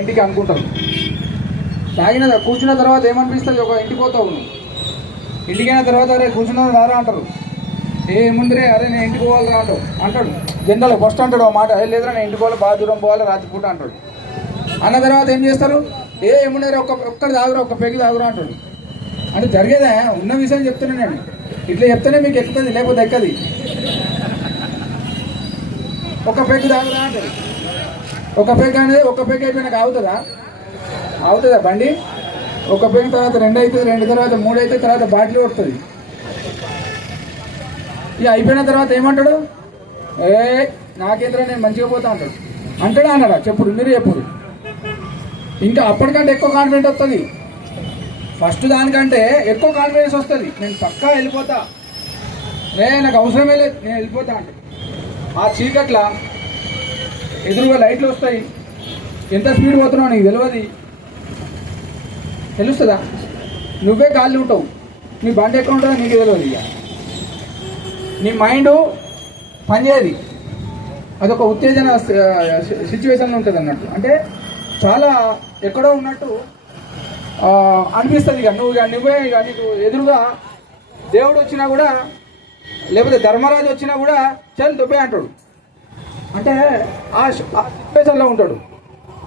ఇంటికి అనుకుంటారు. తాగిన కూర్చున్న తర్వాత ఏమనిపిస్తుంది, ఒక ఇంటికి పోతావు నువ్వు. ఇంటికైన తర్వాత అరే కూర్చున్నా రారా అంటారు. ఏముందిరే అరే నేను ఇంటికి పోవాలి రా అంటాడు. జనరల్ ఫస్ట్ అంటాడు ఆ మాట, లేదురా నేను ఇంటికి పోవాలి, బాగా దూరం పోవాలి రాత్రిపూట అంటాడు. అన్న తర్వాత ఏం చేస్తారు, ఏముండే ఒక్కటి తాగురా, ఒక్క పెగ్గి తాగురా అంటాడు. అంటే జరిగేదా ఉన్న విషయం చెప్తున్నాను నేను. ఇట్లా చెప్తేనే మీకు ఎక్కుతుంది, లేకపోతే ఎక్కది. ఒక పెగ్గు తాగురా అంటాడు. ఒక పెగ్ అనేది ఒక పెగ్ అయిపోయినాక అవుతుందా బండి? ఒక పెగ్ తర్వాత 2 అవుతుంది, 2 తర్వాత 3 అవుతుంది, తర్వాత బాటిల్ కొడుతుంది. ఇక అయిపోయిన తర్వాత ఏమంటాడు, నాకేంద్రా నేను మంచిగా పోతా అంటాడా అన్నాడా? చెప్పుడు మీరు చెప్పుడు. ఇంకా అప్పటికంటే ఎక్కువ కాన్ఫిడెంట్ వస్తుంది. ఫస్ట్ దానికంటే ఎక్కువ కాన్ఫిడెన్స్ వస్తుంది. నేను పక్కా వెళ్ళిపోతా, నాకు అవసరమే లేదు, నేను వెళ్ళిపోతా అంటే ఆ చీకట్ల ఎదురుగా లైట్లు వస్తాయి. ఎంత స్పీడ్ పోతున్నావు నీకు తెలుస్తుందా? నువ్వే గాలి ఉంటావు, నీ బండి ఎక్కడ ఉంటుందో నీకు తెలియదు. ఇక నీ మైండ్ పనిచేయదు. అదొక ఉత్తేజన సిచ్యువేషన్లో ఉంటుంది అన్నట్టు. అంటే చాలా ఎక్కడో ఉన్నట్టు అనిపిస్తుంది. ఇక నువ్వే నీకు ఎదురుగా దేవుడు వచ్చినా కూడా, లేకపోతే ధర్మరాజు వచ్చినా కూడా చల్ దుబ్బే అంటాడు. అంటే ఆ సిచ్యువేషన్లో ఉంటాడు.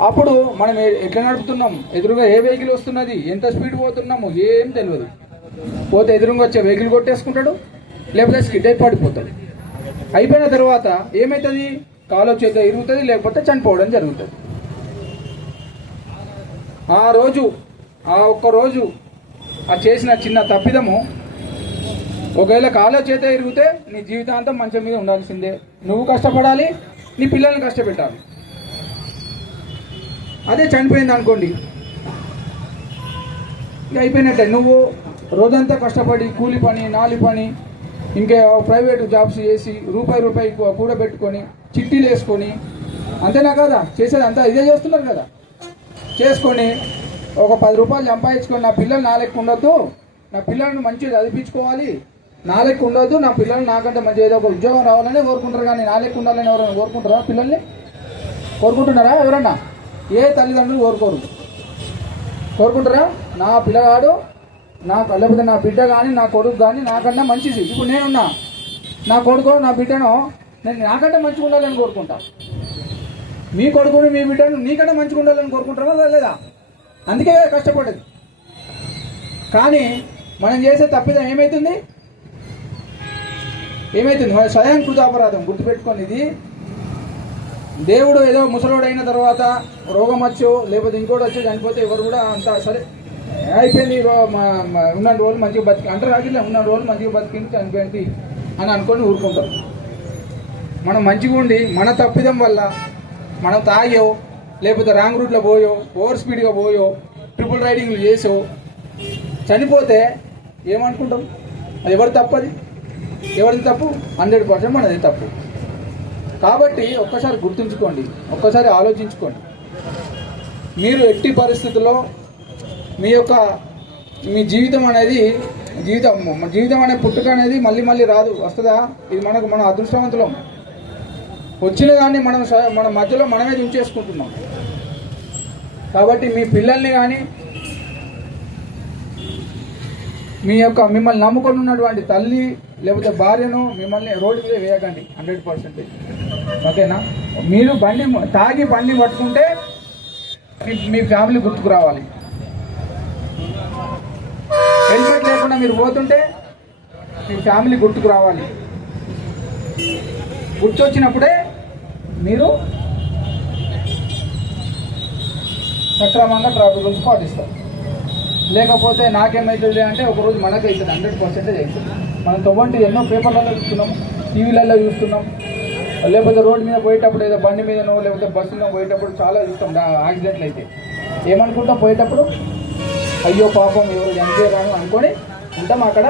అప్పుడు మనం ఎట్లా నడుపుతున్నాం, ఎదురుగా ఏ వెహికల్ వస్తున్నది, ఎంత స్పీడ్ పోతున్నాము ఏం తెలియదు. పోతే ఎదురుగా వచ్చే వెహికల్ కొట్టేసుకుంటాడు, లేకపోతే స్కిడ్ అయి పడిపోతాడు. అయిపోయిన తర్వాత ఏమవుతుంది, కాలో చేతిలో ఇరుగుతుంది, లేకపోతే చనిపోవడం జరుగుతుంది. ఆ ఒక్కరోజు ఆ చేసిన చిన్న తప్పిదము ఒకవేళ కాలో చేత ఇరిగితే నీ జీవితాంతం మంచం మీద ఉండాల్సిందే. నువ్వు కష్టపడాలి, నీ పిల్లల్ని కష్టపెట్టాలి. అదే చనిపోయింది అనుకోండి, ఇక అయిపోయినట్టే. నువ్వు రోజంతా కష్టపడి కూలి పని, నాలి పని, ఇంకా ప్రైవేటు జాబ్స్ చేసి రూపాయి కూడబెట్టుకొని చిట్టీలు వేసుకొని, అంతేనా కదా చేసేది? అంతా ఇదే చేస్తున్నారు కదా. చేసుకొని ఒక 10 రూపాయలు సంపాదించుకొని, నా పిల్లలు నా లెక్క ఉండొద్దు, నా పిల్లల్ని మంచిగా చదివించుకోవాలి, నా లెక్క ఉండొద్దు, నా పిల్లలు నాకంటే మంచిగా ఏదో ఒక ఉద్యోగం రావాలని కోరుకుంటారు. కానీ నా లెక్క ఉండాలని ఎవరైనా కోరుకుంటారా? పిల్లల్ని కోరుకుంటున్నారా? ఎవరన్నా? ఏ తల్లిదండ్రులు కోరుకుంటారా? నా పిల్లగాడు లేకపోతే నా బిడ్డ కానీ నా కొడుకు కానీ నాకన్నా మంచిది. ఇప్పుడు నేనున్నా, నా కొడుకు నా బిడ్డను నేను నాకంటే మంచిగా ఉండాలని కోరుకుంటా. మీ కొడుకుని మీ బిడ్డను నీకంటే మంచిగా ఉండాలని కోరుకుంటారా లేదా? అందుకే కష్టపడేది. కానీ మనం చేసే తప్పిదం ఏమవుతుంది మన స్వయం కృతాపరాధం. గుర్తుపెట్టుకోండి, ఇది దేవుడు ఏదో ముసలోడు అయిన తర్వాత రోగం వచ్చో లేకపోతే ఇంకోటి వచ్చో చనిపోతే ఎవరు కూడా అంత సరే అయిపోయింది, ఉన్న రోజులు మంచిగా బతికి అంటారు. కాకిలే ఉన్న రోజులు మంచిగా బతికింది, చనిపోయింది అని అనుకొని ఊరుకుంటారు. మనం మంచిగా ఉండి మన తప్పిదం వల్ల మనం తాగో, లేకపోతే రాంగ్ రూట్లో పోయో, ఓవర్ స్పీడ్గా పోయో, ట్రిపుల్ రైడింగ్లు చేసో చనిపోతే ఏమనుకుంటాం? అది ఎవరి తప్పది? ఎవరిది తప్పు? 100% మనది తప్పు. కాబట్టి ఒక్కసారి గుర్తుంచుకోండి, ఒక్కసారి ఆలోచించుకోండి. మీరు ఎట్టి పరిస్థితుల్లో మీ జీవితం అనే పుట్టుక అనేది మళ్ళీ రాదు. వస్తుందా? ఇది మన అదృష్టవంతులం. వచ్చిన దాన్ని మన మధ్యలో మనమే ఉంచేసుకుంటున్నాం. కాబట్టి మీ పిల్లల్ని కానీ మిమ్మల్ని నమ్ముకొని ఉన్నటువంటి తల్లి లేకపోతే భార్యను మిమ్మల్ని రోడ్డు మీద వేయకండి 100%. ఓకేనా? మీరు తాగి బండి పట్టుకుంటే మీ ఫ్యామిలీ గుర్తుకు రావాలి. హెల్మెట్ లేకుండా మీరు పోతుంటే మీ ఫ్యామిలీ గుర్తుకు రావాలి. గుర్తొచ్చినప్పుడే మీరు సక్రమంగా ట్రాఫిక్ రూల్స్ పాటిస్తారు. లేకపోతే నాకేమవుతుంది అంటే ఒకరోజు మనకు అవుతుంది, 100% అవుతుంది. మనం తవ్వంటి ఎన్నో పేపర్లలో చూస్తున్నాం, టీవీలలో చూస్తున్నాం, లేకపోతే రోడ్డు మీద పోయేటప్పుడు ఏదో బండి మీదనో లేకపోతే బస్సులో పోయేటప్పుడు చాలా చూస్తాం యాక్సిడెంట్లు అయితే. ఏమనుకుంటాం పోయేటప్పుడు? అయ్యో పాపం ఎవరు చనిపోయారు అనుకొని ఉంటాం, అక్కడ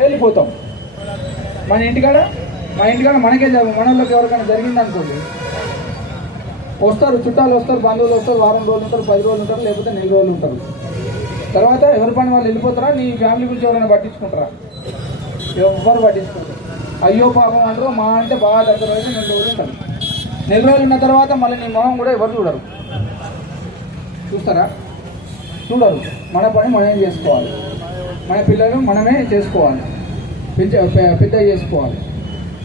వెళ్ళిపోతాం. మన ఇంటికాడ మనకే మనలోకి ఎవరికైనా జరిగిందనుకోండి, వస్తారు చుట్టాలు వస్తారు, బంధువులు వస్తారు, వారం రోజులు ఉంటారు, 10 రోజులు ఉంటారు, లేకపోతే 4 రోజులు ఉంటారు. తర్వాత ఎవరి పని వాళ్ళు వెళ్ళిపోతారా? నీ ఫ్యామిలీ గురించి ఎవరైనా పట్టించుకుంటారా? ఎవరు పట్టించుకుంటారు? అయ్యో పాపం అంటారు. మా అంటే బాగా దగ్గర అయితే 4 రోజులు ఉంటారు. 4 రోజులు ఉన్న తర్వాత మళ్ళీ నీ మొహం కూడా ఎవరు చూడరు. చూస్తారా? చూడరు. మన పని మనమే చేసుకోవాలి, మన పిల్లలు మనమే చేసుకోవాలి, పెద్ద చేసుకోవాలి.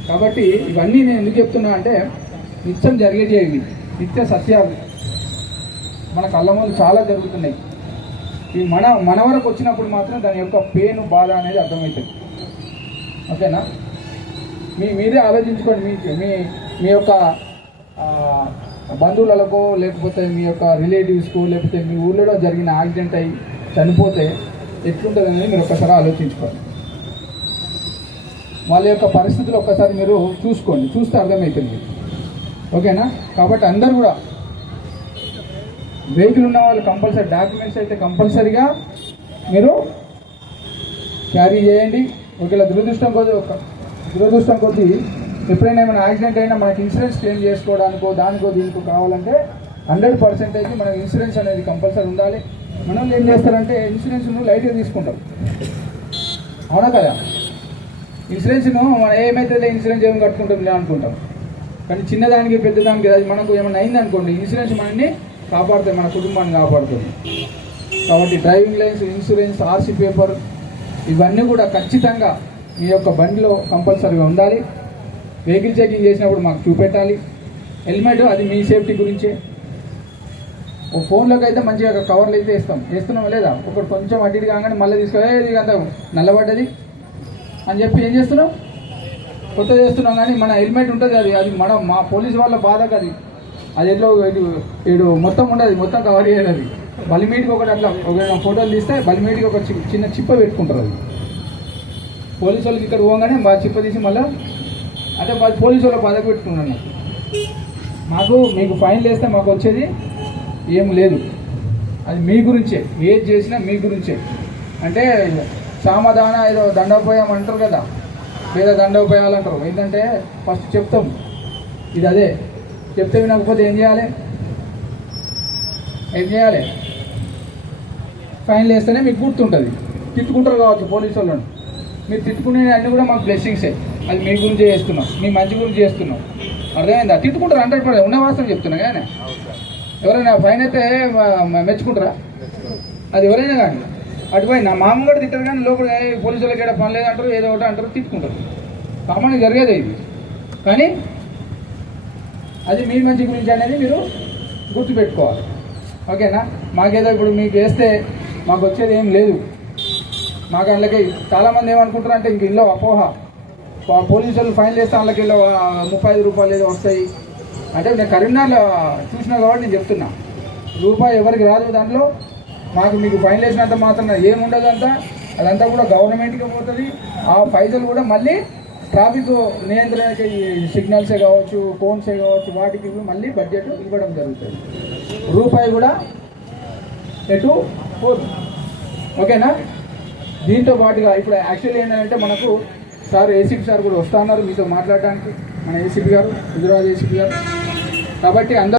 కాబట్టి ఇవన్నీ నేను ఎందుకు చెప్తున్నా అంటే నిత్యం జరిగేవి, నిత్య సత్యాలు మన కళ్ళ ముందు చాలా జరుగుతున్నాయి. ఈ మన వరకు వచ్చినప్పుడు మాత్రం దాని యొక్క పెయిన్ బాధ అనేది అర్థమవుతుంది. ఓకేనా? మీరే ఆలోచించుకోండి. మీ యొక్క బంధువులకో లేకపోతే మీ యొక్క రిలేటివ్స్కో లేకపోతే మీ ఊళ్ళో జరిగిన యాక్సిడెంట్ అయ్యి చనిపోతే ఎట్లుంటుంది అనేది మీరు ఒక్కసారి ఆలోచించుకోండి. వాళ్ళ యొక్క పరిస్థితులు ఒక్కసారి మీరు చూస్తే అర్థమవుతుంది. ఓకేనా? కాబట్టి అందరూ కూడా వెహికల్ ఉన్న వాళ్ళు కంపల్సరీ డాక్యుమెంట్స్ అయితే కంపల్సరీగా మీరు క్యారీ చేయండి. ఒకవేళ దురదృష్టం కొద్దీ ఎప్పుడైనా ఏమైనా యాక్సిడెంట్ అయినా మనకి ఇన్సూరెన్స్ క్లెయిమ్ చేసుకోవడానికో దానికో దీనికో కావాలంటే 100% మనకి ఇన్సూరెన్స్ అనేది కంపల్సరీ ఉండాలి. మనం ఏం చేస్తారంటే ఇన్సూరెన్స్ను లైట్గా తీసుకుంటాం, అవునా కదా? ఇన్సూరెన్స్ను మనం ఏమైతే ఇన్సూరెన్స్ ఏమి కట్టుకుంటాం అనుకుంటాం, కానీ చిన్నదానికి పెద్దదానికి అది మనకు ఏమైనా అయిందనుకోండి ఇన్సూరెన్స్ మనల్ని కాపాడుతుంది, మన కుటుంబాన్ని కాపాడుతుంది. కాబట్టి driving licence, insurance, RC paper ఇవన్నీ కూడా ఖచ్చితంగా మీ యొక్క బండిలో కంపల్సరీగా ఉండాలి. వెహికల్ చెకింగ్ చేసినప్పుడు మాకు చూపెట్టాలి. హెల్మెట్ అది మీ సేఫ్టీ గురించే. ఓ ఫోన్లోకి అయితే మంచిగా కవర్లు అయితే వేస్తున్నాం లేదా? ఒకటి కొంచెం అడ్డు కాగానే మళ్ళీ తీసుకొని అంత నల్లబడ్డది అని చెప్పి ఏం చేస్తున్నాం, కొత్త చేస్తున్నాం. కానీ మన హెల్మెట్ ఉంటుంది, అది మా పోలీసు వాళ్ళ బాధకు అది ఎట్లా ఇటు మొత్తం ఉండదు, మొత్తం కవర్ చేయాలి. అది బలిమీటికి ఒకటి అట్లా ఒక ఫోటోలు తీస్తే బలిమీటికి ఒక చిన్న చిప్ప పెట్టుకుంటారు. అది పోలీసు వాళ్ళకి ఇక్కడ పోగానే బాగా చిప్ప తీసి మళ్ళీ అంటే పోలీసు వాళ్ళ బాధ పెట్టుకున్నాను. మీకు ఫైన్ వేస్తే మాకు వచ్చేది ఏం లేదు, అది మీ గురించే. ఏది చేసినా మీ గురించే. అంటే సామధాన ఏదో దండోపాయం అంటారు కదా, పేద దండోపాయాలు అంటారు. ఏంటంటే ఫస్ట్ చెప్తాం, ఇది అదే చెప్తే వినకపోతే ఏం చేయాలి? ఫైన్లు వేస్తేనే మీకు గుర్తుంటుంది. తిట్టుకుంటారు కావచ్చు పోలీసు వాళ్ళని, మీరు తిట్టుకునే అన్నీ కూడా మాకు బ్లెస్సింగ్సే. అది మీ గురించి చేస్తున్నాం, మీ మంచి గురించి చేస్తున్నాం. అర్థమైందా? తిట్టుకుంటారు 100%, ఉన్న వాస్తవం చెప్తున్నా. కానీ ఎవరైనా ఫైన్ అయితే మెచ్చుకుంటారా? అది ఎవరైనా కానీ అటుపోయి నా మామ కూడా తిట్టారు, కానీ లోపల పోలీసు వాళ్ళకి ఏదో పని లేదంటారు, ఏదో ఒకటి అంటారు, తిట్టుకుంటారు. కామన్గా జరిగేది ఇది. కానీ అది మీ మంచి గురించి అనేది మీరు గుర్తుపెట్టుకోవాలి. ఓకేనా? మాకేదో ఇప్పుడు మీకు వేస్తే మాకు వచ్చేది ఏం లేదు. మాకు అందులోకి చాలామంది ఏమనుకుంటారు అంటే ఇంక ఇల్లు అపోహ, పోలీసు వాళ్ళు ఫైన్లు వేస్తే అందులోకి ఇల్లు 35 రూపాయలు ఏదో వస్తాయి అంటే. నేను కరీంనగర్లో చూసినా కాబట్టి నేను చెప్తున్నా, రూపాయి ఎవరికి రాదు దాంట్లో. మీకు ఫైన్ వేసినంత మాత్రం ఏముండదు, అదంతా కూడా గవర్నమెంట్కి పోతుంది. ఆ పైసలు కూడా మళ్ళీ ట్రాఫిక్ నియంత్రణకి సిగ్నల్సే కావచ్చు, కోన్సే కావచ్చు, వాటికి మళ్ళీ బడ్జెట్ ఇవ్వడం జరుగుతుంది. రూపాయి కూడా ఎటు పోదు. ఓకేనా? దీంతో పాటుగా ఇప్పుడు యాక్చువల్లీ ఏంటంటే మనకు ఏసీపీ సార్ కూడా వస్తున్నారు మీతో మాట్లాడడానికి, మన ఏసీపీ గారు, హుజురాబాద్ ఏసీపీ గారు. కాబట్టి అందరూ